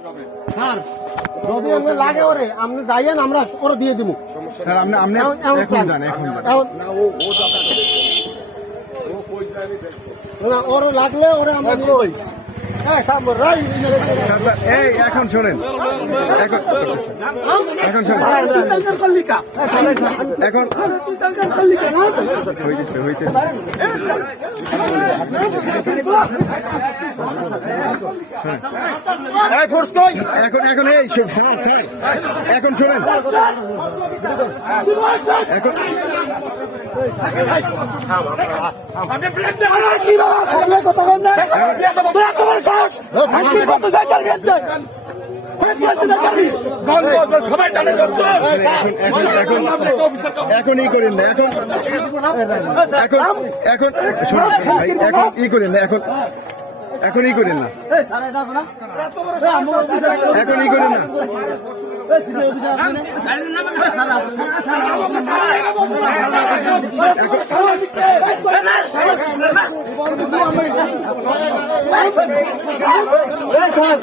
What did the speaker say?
sir যদি আমরা লাগে ওরে আপনি যাইয়েন আমরা ওরে দিয়ে দিব স্যার আপনি এখন যান ওর লাগলে ওরে আমরা কই এই এখন শোনেন এখন শোনেন এখন হইতেছে এখন এই স্যার এখন শোনেন এখন এখনই করেন না এখন ই করেন না এখনই করেন না এখনই করেন না স্যার